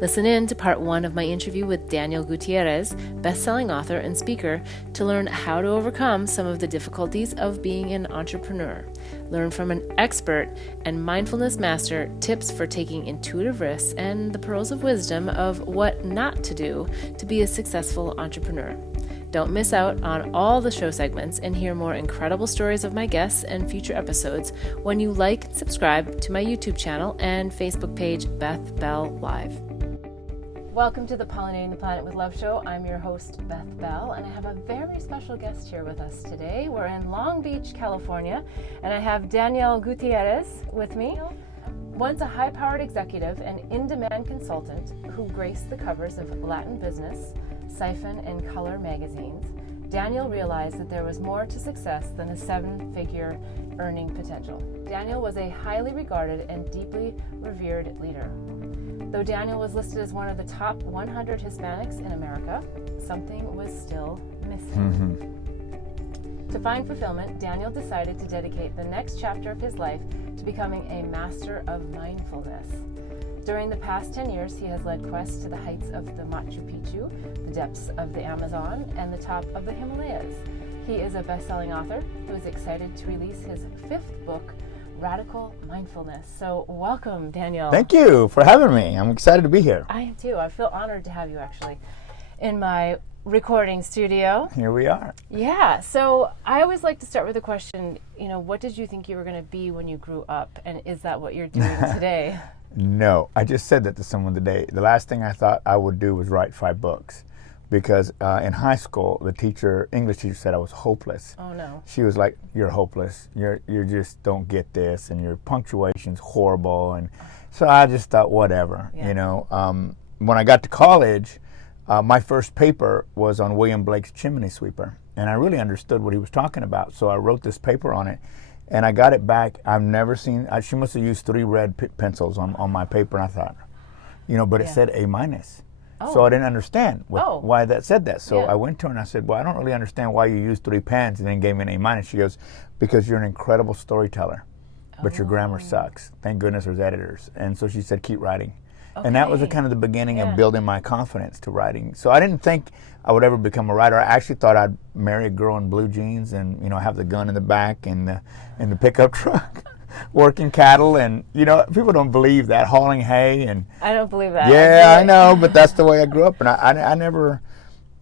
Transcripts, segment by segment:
Listen in to part 1 of my interview with Daniel Gutierrez, best-selling author and speaker, to learn how to overcome some of the difficulties of being an entrepreneur. Learn from an expert and mindfulness master tips for taking intuitive risks and the pearls of wisdom of what not to do to be a successful entrepreneur. Don't miss out on all the show segments and hear more incredible stories of my guests and future episodes when you like and subscribe to my YouTube channel and Facebook page, Beth Bell Live. Welcome to the Pollinating the Planet with Love show. I'm your host, Beth Bell, and I have a very special guest here with us today. We're in Long Beach, California, and I have Daniel Gutierrez with me. Once a high-powered executive and in-demand consultant who graced the covers of Latin Business, Siphon, and Color magazines, Daniel realized that there was more to success than a 7-figure earning potential. Daniel was a highly regarded and deeply revered leader. Though Daniel was listed as one of the top 100 Hispanics in America, something was still missing. To find fulfillment, Daniel decided to dedicate the next chapter of his life to becoming a master of mindfulness. During the past 10 years, he has led quests to the heights of the Machu Picchu, the depths of the Amazon, and the top of the Himalayas. He is a best-selling author who is excited to release his 5th book, Radical Mindfulness. So welcome, Daniel. Thank you for having me. I'm excited to be here. I am too. I feel honored to have you actually in my recording studio. Here we are. Yeah. So I always like to start with a question, what did you think you were going to be when you grew up? And is that what you're doing today? No. I just said that to someone today. The last thing I thought I would do was write 5 books. Because in high school, the English teacher said I was hopeless. Oh no. She was like, "You're hopeless. You just don't get this, and your punctuation's horrible." And so I just thought, whatever, When I got to college, my first paper was on William Blake's Chimney Sweeper, and I really understood what he was talking about. So I wrote this paper on it, and I got it back. I've never seen. She must have used 3 red pencils on my paper, and I thought, but it said A-. Oh. So I didn't understand why that said that. So I went to her and I said, well, I don't really understand why you used 3 pens, and then gave me an A-. She goes, because you're an incredible storyteller, but your grammar sucks. Thank goodness there's editors. And so she said, keep writing. Okay. And that was kind of the beginning of building my confidence to writing. So I didn't think I would ever become a writer. I actually thought I'd marry a girl in blue jeans and, have the gun in the back and the pickup truck. Working cattle, and people don't believe that, hauling hay, and I don't believe that. Yeah, I know, but that's the way I grew up, and I never,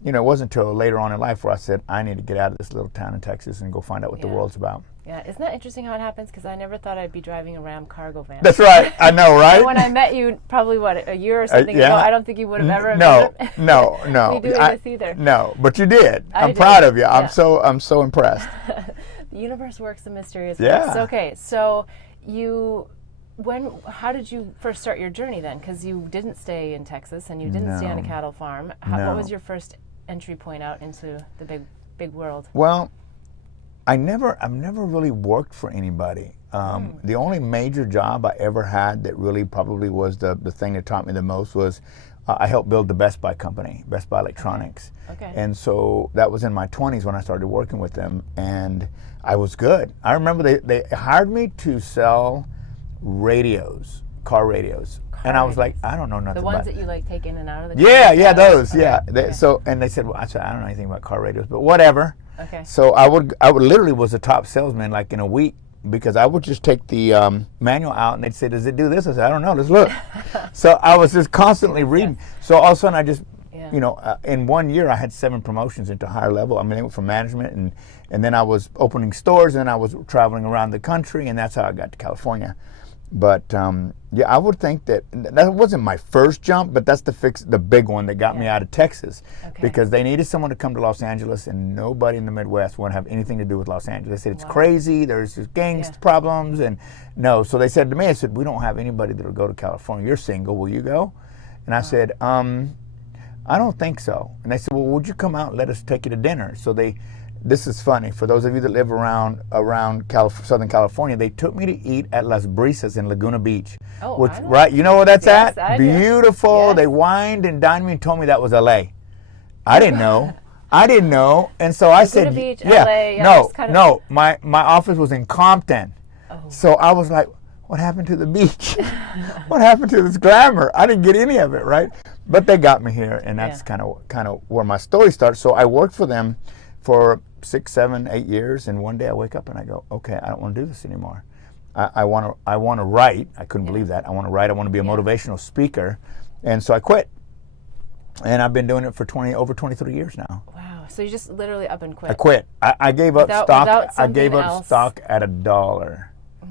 it wasn't until later on in life where I said I need to get out of this little town in Texas and go find out what the world's about. Yeah, isn't that interesting how it happens? Because I never thought I'd be driving a Ram cargo van. That's right, I know, right? When I met you, probably a year or something ago, I don't think you would have ever. No. We do this either. No, but you did. I'm did. proud of you. Yeah. I'm so impressed. The universe works in mysterious ways. Yeah. Okay, so how did you first start your journey then? Because you didn't stay in Texas and you didn't stay on a cattle farm. What was your first entry point out into the big world? Well, I've never really worked for anybody. The only major job I ever had that really probably was the thing that taught me the most was I helped build the Best Buy company, Best Buy Electronics. Okay. And so that was in my 20s when I started working with them, and I was good. I remember they hired me to sell radios, car radios. And I was like, I don't know nothing about it. The ones that you take in and out of the car? Yeah, those, okay. yeah. Okay. So, and they said, well, I said, I don't know anything about car radios, but whatever. Okay. So I would literally was a top salesman in a week, because I would just take the manual out and they'd say, does it do this? I said, I don't know, let's look. So I was just constantly reading. So all of a sudden I just, in 1 year I had 7 promotions into higher level. I mean, they went from management, and then I was opening stores, and I was traveling around the country, and that's how I got to California. But I would think that wasn't my first jump, but that's the big one that got me out of Texas, because they needed someone to come to Los Angeles, and nobody in the Midwest would have anything to do with Los Angeles. They said it's crazy, there's just gangster problems, and no. So they said to me, I said, we don't have anybody that'll go to California. You're single, will you go? And I said, I don't think so. And they said, well, would you come out and let us take you to dinner? So this is funny. For those of you that live around Southern California, they took me to eat at Las Brisas in Laguna Beach. Oh, which, right? You know where that's at? I Beautiful. Yes. They wined and dined me and told me that was LA. I didn't know. And so I said, Beach, LA, no. My office was in Compton. Oh. So I was like, what happened to the beach? What happened to this glamour? I didn't get any of it, right? But they got me here, and that's kind of where my story starts. So I worked for them for 6, 7, 8 years, and one day I wake up and I go, okay, I don't want to do this anymore. I want to write. I couldn't believe that. I want to write. I want to be a motivational speaker, and so I quit. And I've been doing it for over 23 years now. Wow! So you just literally up and quit. I quit. I gave up stock. I gave up else. stock at $1.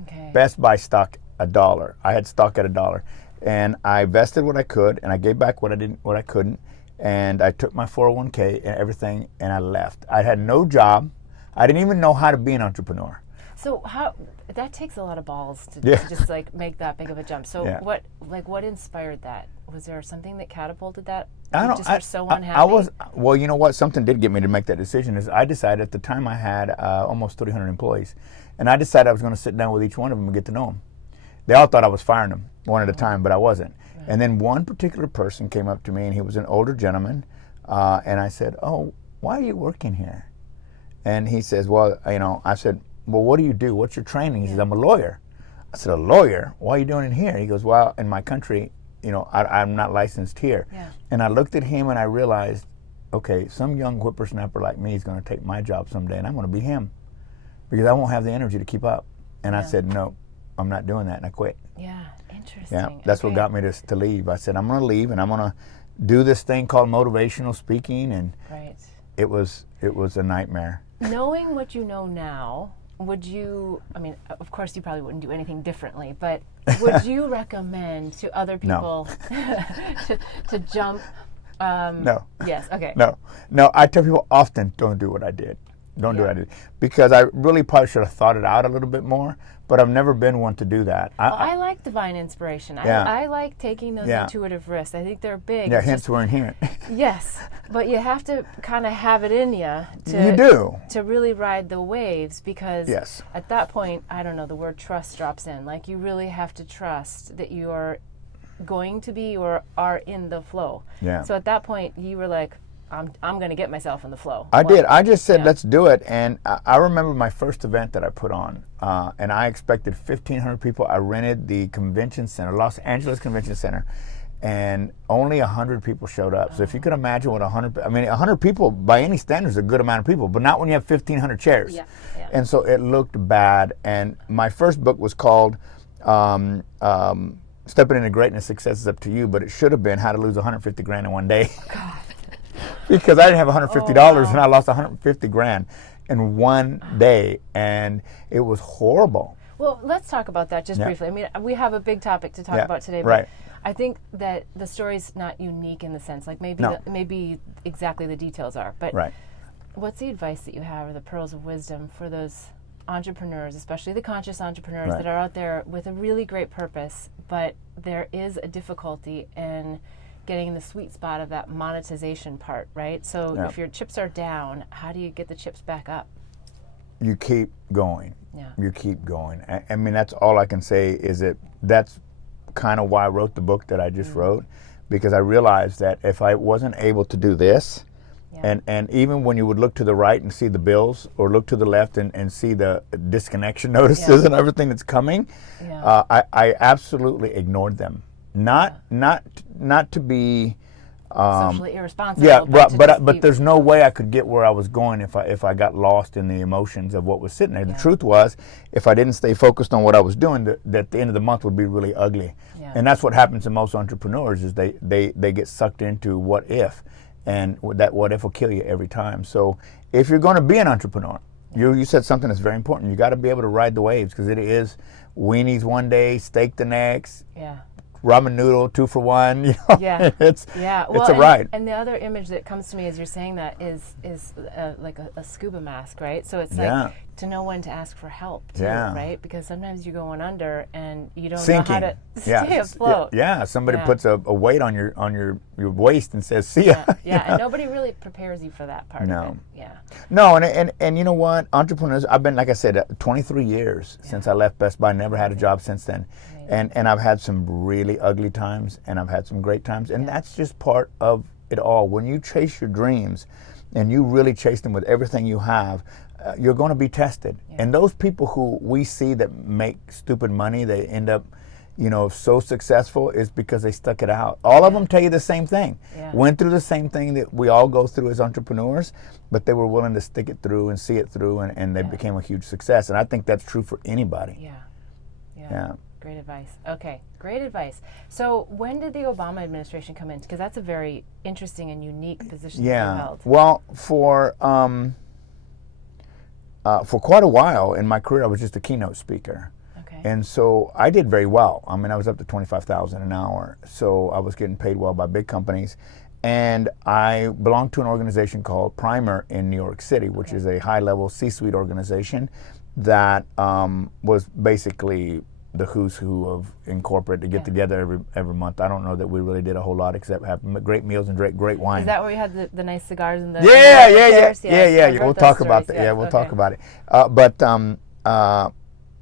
Okay. Best Buy stock $1. I had stock at $1, and I vested what I could, and I gave back what I couldn't, and I took my 401k and everything, and I left. I had no job. I didn't even know how to be an entrepreneur. So that takes a lot of balls to just like make that big of a jump. So what inspired that? Was there something that catapulted that? You were so unhappy? Well, you know what? Something did get me to make that decision. Is I decided at the time I had almost 300 employees, and I decided I was going to sit down with each one of them and get to know them. They all thought I was firing them one at a time, but I wasn't. Right. And then one particular person came up to me, and he was an older gentleman, and I said, "Oh, why are you working here?" And he says, "Well, I said, well, what do you do? What's your training?" He says, "I'm a lawyer." I said, "A lawyer? Why are you doing it here?" He goes, "Well, in my country, I'm not licensed here." Yeah. And I looked at him and I realized, okay, some young whippersnapper like me is going to take my job someday, and I'm going to be him because I won't have the energy to keep up. And I said, no, I'm not doing that, and I quit. Yeah, interesting. Yeah, that's what got me to leave. I said, I'm going to leave, and I'm going to do this thing called motivational speaking, and it was a nightmare. Knowing what you know now, would you, of course you probably wouldn't do anything differently, but would you recommend to other people to jump? No. Yes, okay. No, I tell people often, don't do what I did. Don't do what I did. Because I really probably should have thought it out a little bit more, but I've never been one to do that. I like divine inspiration. I like taking those intuitive risks. I think they're big. Yeah, hence we're in here. Yes, but you have to kind of have it in you to really ride the waves, because at that point, I don't know, the word trust drops in. Like, you really have to trust that you are going to be or are in the flow. Yeah. So at that point, you were like, I'm going to get myself in the flow. I did. I just said, let's do it. And I remember my first event that I put on, and I expected 1,500 people. I rented the convention center, Los Angeles Convention Center, and only 100 people showed up. So if you could imagine what 100 people by any standards is a good amount of people, but not when you have 1,500 chairs. Yeah. And so it looked bad. And my first book was called Stepping into Greatness, Success is Up to You, but it should have been How to Lose 150 Grand in One Day. God. Because I didn't have $150 and I lost 150 grand in one day, and it was horrible. Well, let's talk about that just briefly. We have a big topic to talk about today, but I think that the story's not unique in the sense, like maybe exactly the details are, but what's the advice that you have, or the pearls of wisdom for those entrepreneurs, especially the conscious entrepreneurs that are out there with a really great purpose, but there is a difficulty in getting the sweet spot of that monetization part, right? So if your chips are down, how do you get the chips back up? You keep going. Yeah. You keep going. I mean, that's all I can say is that's kind of why I wrote the book that I just wrote, because I realized that if I wasn't able to do this, and even when you would look to the right and see the bills, or look to the left and see the disconnection notices and everything that's coming, I absolutely ignored them. Not to be socially irresponsible. Yeah, but there's no way I could get where I was going if I got lost in the emotions of what was sitting there. The truth was, if I didn't stay focused on what I was doing, that the end of the month would be really ugly. Yeah. And that's what happens to most entrepreneurs, is they get sucked into what if, and that what if will kill you every time. So if you're going to be an entrepreneur, you said something that's very important. You got to be able to ride the waves, because it is weenies one day, steak the next. Yeah. Ramen noodle, 2 for 1. It's a ride. And the other image that comes to me as you're saying that is like a scuba mask, right? So it's like to know when to ask for help too, right? Because sometimes you're going under and you don't know how to stay afloat. Somebody puts a weight on your waist and says, "See ya." And nobody really prepares you for that part of it. No, and you know what? Entrepreneurs, I've been, like I said, 23 years since I left Best Buy. Never had a job since then. And I've had some really ugly times, and I've had some great times, and that's just part of it all. When you chase your dreams and you really chase them with everything you have, you're going to be tested. Yeah. And those people who we see that make stupid money, they end up, so successful, is because they stuck it out. All of them tell you the same thing. Yeah. Went through the same thing that we all go through as entrepreneurs, but they were willing to stick it through and see it through, and they became a huge success. And I think that's true for anybody. Yeah. Great advice. Okay, great advice. So when did the Obama administration come in? Because that's a very interesting and unique position that you held. Well, for quite a while in my career, I was just a keynote speaker. Okay. And so I did very well. I mean, I was up to $25,000 an hour. So I was getting paid well by big companies. And I belonged to an organization called Primer in New York City, which is a high-level C-suite organization that was basically the who's who of in corporate to get together every month. I don't know that we really did a whole lot except have great meals and great wine. Is that where you had the nice cigars and the Yeah. We'll talk about that. Yeah, we'll talk about it. But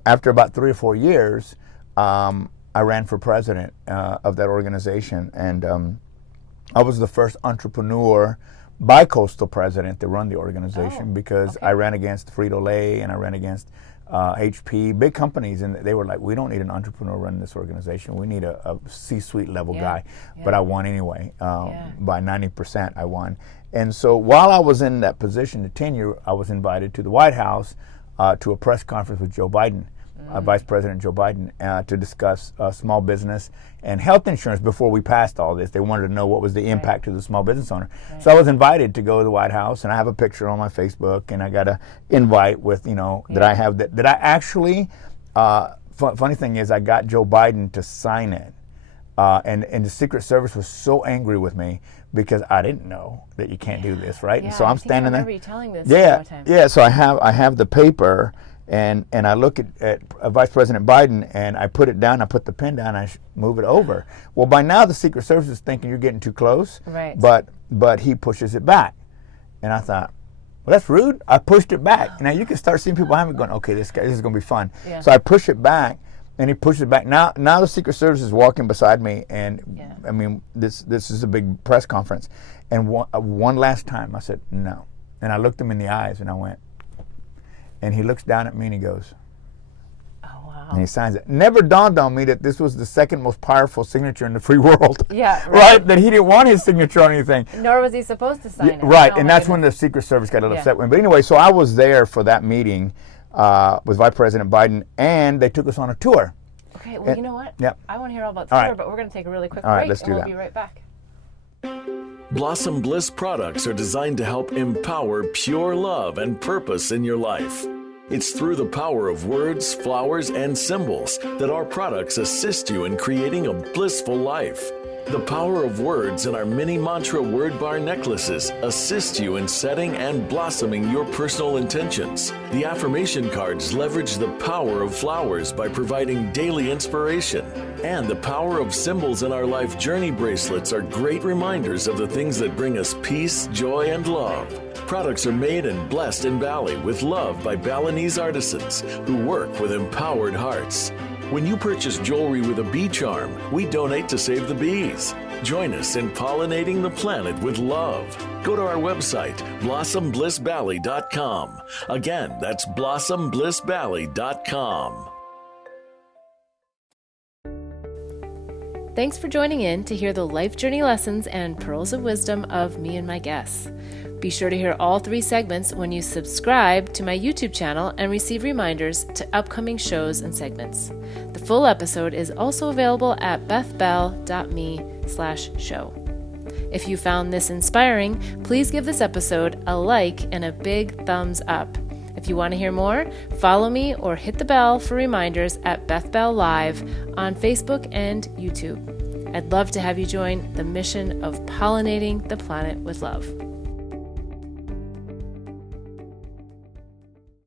after about 3 or 4 years, I ran for president of that organization, and I was the first entrepreneur bi-coastal president to run the organization because I ran against Frito-Lay and I ran against HP, big companies, and they were like, we don't need an entrepreneur running this organization. We need a C-suite level guy. But I won anyway. By 90% I won. And so while I was in that position, the tenure, I was invited to the White House to a press conference with Joe Biden, Vice President Joe Biden, to discuss small business and health insurance before we passed all this. They wanted to know what was the impact to the small business owner. So I was invited to go to the White House, and I have a picture on my Facebook, and I got an invite with, that I have that I actually, funny thing is I got Joe Biden to sign it. And the Secret Service was so angry with me because I didn't know that you can't do this, right? And so I'm standing there. I remember you telling this. So I have the paper, and I look at Vice President Biden, and I put it down, I put the pen down, I move it over. Well, by now the Secret Service is thinking you're getting too close, right? But he pushes it back, and I thought, well, that's rude. I pushed it back. Now you can start seeing people behind me going, okay, this is going to be fun. Yeah. So I push it back, and he pushes it back. Now the Secret Service is walking beside me, and I mean, this is a big press conference, and one last time I said no, and I looked him in the eyes, and I went. And he looks down at me and he goes, oh, wow. And he signs it. Never dawned on me that this was the second most powerful signature in the free world. Yeah, right? That he didn't want his signature on anything. Nor was he supposed to sign it. Right, and that's when the Secret Service got a little upset with me. But anyway, so I was there for that meeting with Vice President Biden, and they took us on a tour. Okay, well, you know what? Yep. I want to hear all about the tour, but we're going to take a really quick break, and we'll be right back. Blossom Bliss products are designed to help empower pure love and purpose in your life. It's through the power of words, flowers, and symbols that our products assist you in creating a blissful life. The power of words in our mini mantra word bar necklaces assist you in setting and blossoming your personal intentions. The affirmation cards leverage the power of flowers by providing daily inspiration. And the power of symbols in our life journey bracelets are great reminders of the things that bring us peace, joy, and love. Products are made and blessed in Bali with love by Balinese artisans who work with empowered hearts. When you purchase jewelry with a bee charm, we donate to save the bees. Join us in pollinating the planet with love. Go to our website, blossomblissbali.com. Again, that's blossomblissbali.com. Thanks for joining in to hear the life journey lessons and pearls of wisdom of me and my guests. Be sure to hear all 3 segments when you subscribe to my YouTube channel and receive reminders to upcoming shows and segments. The full episode is also available at bethbell.me/show. If you found this inspiring, please give this episode a like and a big thumbs up. If you want to hear more, follow me or hit the bell for reminders at Beth Bell Live on Facebook and YouTube. I'd love to have you join the mission of pollinating the planet with love.